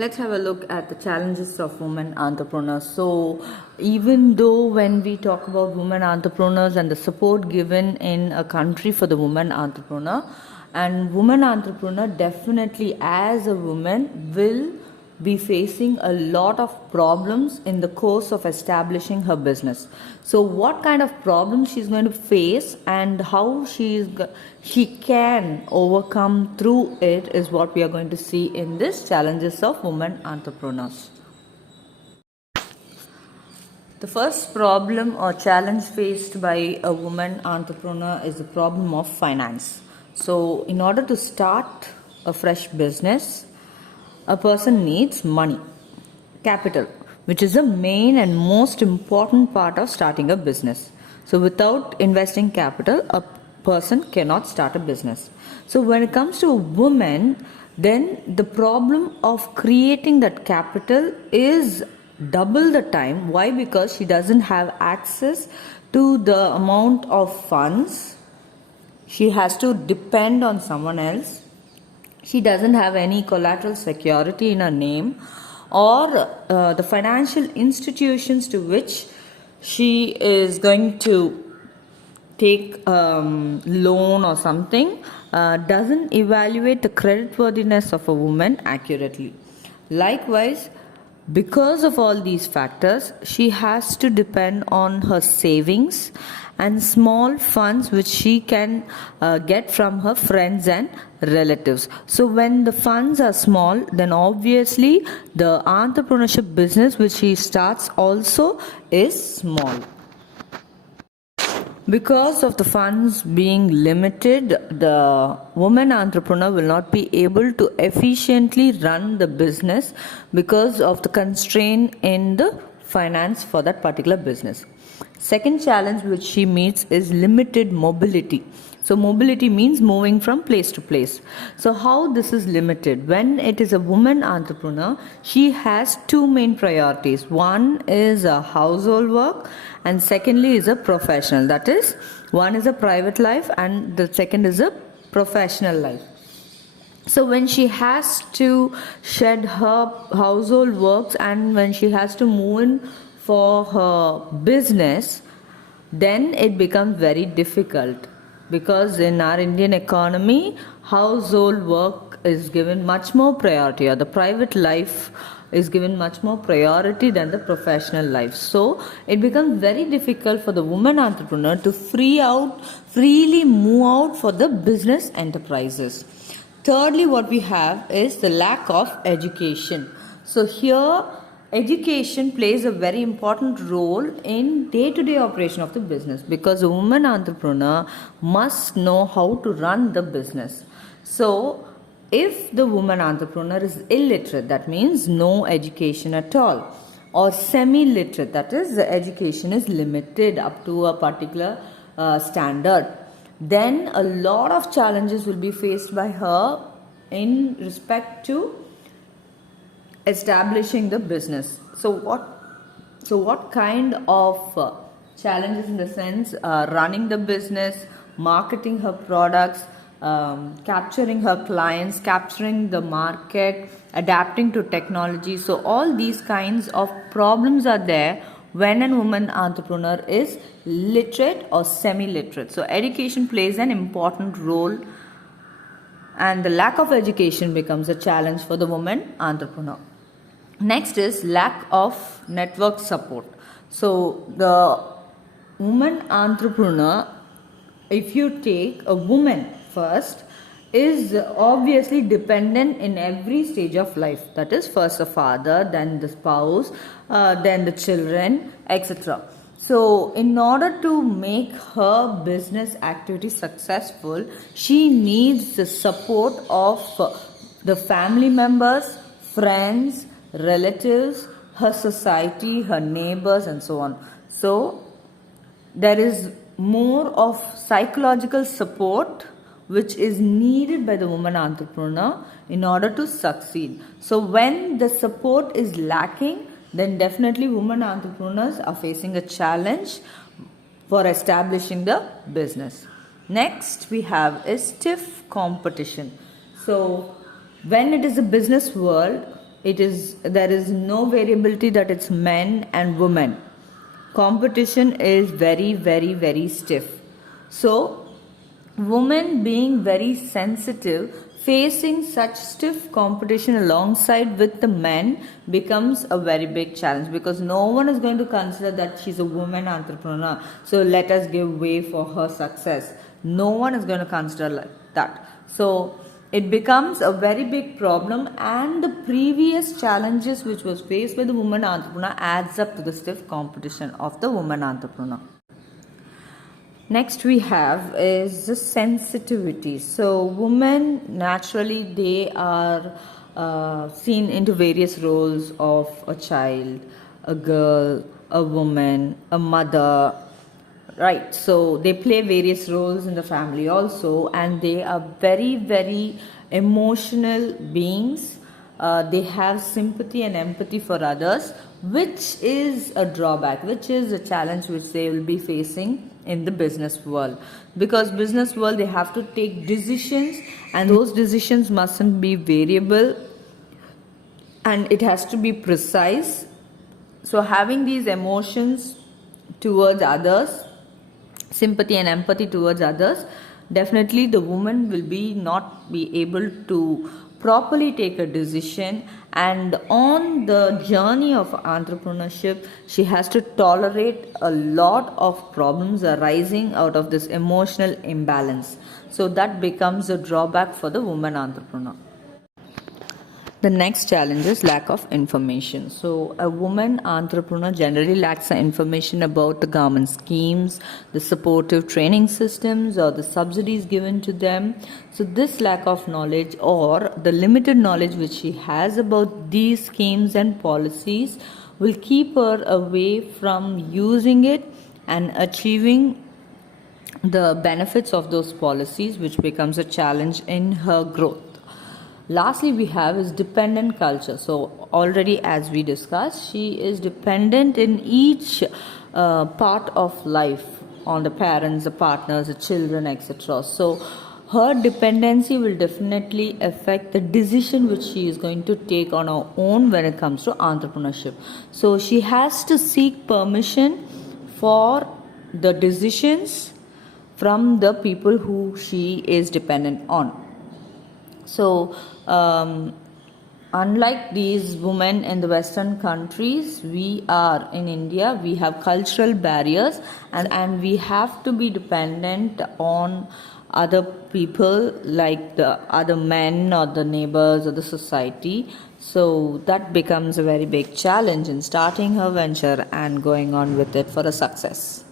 Let's have a look at the challenges of women entrepreneurs. So, even though when we talk about women entrepreneurs and the support given in a country for the woman entrepreneur, and woman entrepreneur definitely as a woman will be facing a lot of problems in the course of establishing her business. So what kind of problems she's going to face and how she can overcome through it is what we are going to see in this challenges of women entrepreneurs. The first problem or challenge faced by a woman entrepreneur is the problem of finance. So in order to start a fresh business, a person needs money, capital, which is the main and most important part of starting a business. So without investing capital, a person cannot start a business. So when it comes to a woman, then the problem of creating that capital is double the time. Why? Because she doesn't have access to the amount of funds. She has to depend on someone else. She doesn't have any collateral security in her name, or the financial institutions to which she is going to take loan or something doesn't evaluate the creditworthiness of a woman accurately. Likewise, because of all these factors, she has to depend on her savings and small funds which she can get from her friends and relatives. So when the funds are small, then obviously the entrepreneurship business which she starts also is small. Because of the funds being limited, the woman entrepreneur will not be able to efficiently run the business because of the constraint in the finance for that particular business. Second challenge which she meets is limited mobility. So mobility means moving from place to place. So how this is limited? When it is a woman entrepreneur, she has two main priorities. One is a household work and secondly is a professional. That is, one is a private life and the second is a professional life. So when she has to shed her household works and when she has to move in for her business, then it becomes very difficult. Because in our Indian economy, household work is given much more priority, or the private life is given much more priority than the professional life. So it becomes very difficult for the woman entrepreneur to freely move out for the business enterprises. Thirdly, what we have is the lack of education. So here, education plays a very important role in day-to-day operation of the business, because a woman entrepreneur must know how to run the business. So if the woman entrepreneur is illiterate, that means no education at all, or semi-literate, that is the education is limited up to a particular standard, then a lot of challenges will be faced by her in respect to establishing the business. So what kind of challenges in the sense running the business, marketing her products, capturing her clients, capturing the market, adapting to technology. So all these kinds of problems are there when a woman entrepreneur is literate or semi-literate. So education plays an important role, and the lack of education becomes a challenge for the woman entrepreneur. Next is lack of network support. So the woman entrepreneur, if you take a woman first, is obviously dependent in every stage of life. That is, first the father, then the spouse, then the children, etc. So in order to make her business activity successful, she needs the support of the family members, friends, relatives, her society, her neighbors, and so on. So there is more of psychological support which is needed by the woman entrepreneur in order to succeed. So when the support is lacking, then definitely women entrepreneurs are facing a challenge for establishing the business. Next we have is stiff competition. So when it is a business world, there is no variability that it's men and women. Competition is very, very, very stiff. So women being very sensitive, facing such stiff competition alongside with the men becomes a very big challenge, because no one is going to consider that she's a woman entrepreneur, so let us give way for her success. No one is going to consider like that. So it becomes a very big problem, and the previous challenges which was faced by the woman entrepreneur adds up to the stiff competition of the woman entrepreneur. Next we have is the sensitivity. So women naturally, they are seen into various roles of a child, a girl, a woman, a mother, right? So they play various roles in the family also, and they are very, very emotional beings. They have sympathy and empathy for others, which is a drawback, which is a challenge which they will be facing in the business world. Because business world, they have to take decisions, and those decisions mustn't be variable, and it has to be precise. So having these emotions towards others, sympathy and empathy towards others, definitely the woman will be not be able to properly take a decision, and on the journey of entrepreneurship she has to tolerate a lot of problems arising out of this emotional imbalance. So that becomes a drawback for the woman entrepreneur. The next challenge is lack of information. So a woman entrepreneur generally lacks the information about the government schemes, the supportive training systems, or the subsidies given to them. So this lack of knowledge, or the limited knowledge which she has about these schemes and policies, will keep her away from using it and achieving the benefits of those policies, which becomes a challenge in her growth. Lastly, we have is dependent culture. So already, as we discussed, she is dependent in each part of life on the parents, the partners, the children, etc. So her dependency will definitely affect the decision which she is going to take on her own when it comes to entrepreneurship. So she has to seek permission for the decisions from the people who she is dependent on. So, unlike these women in the Western countries, we are in India, we have cultural barriers, and we have to be dependent on other people, like the other men or the neighbors or the society. So that becomes a very big challenge in starting her venture and going on with it for a success.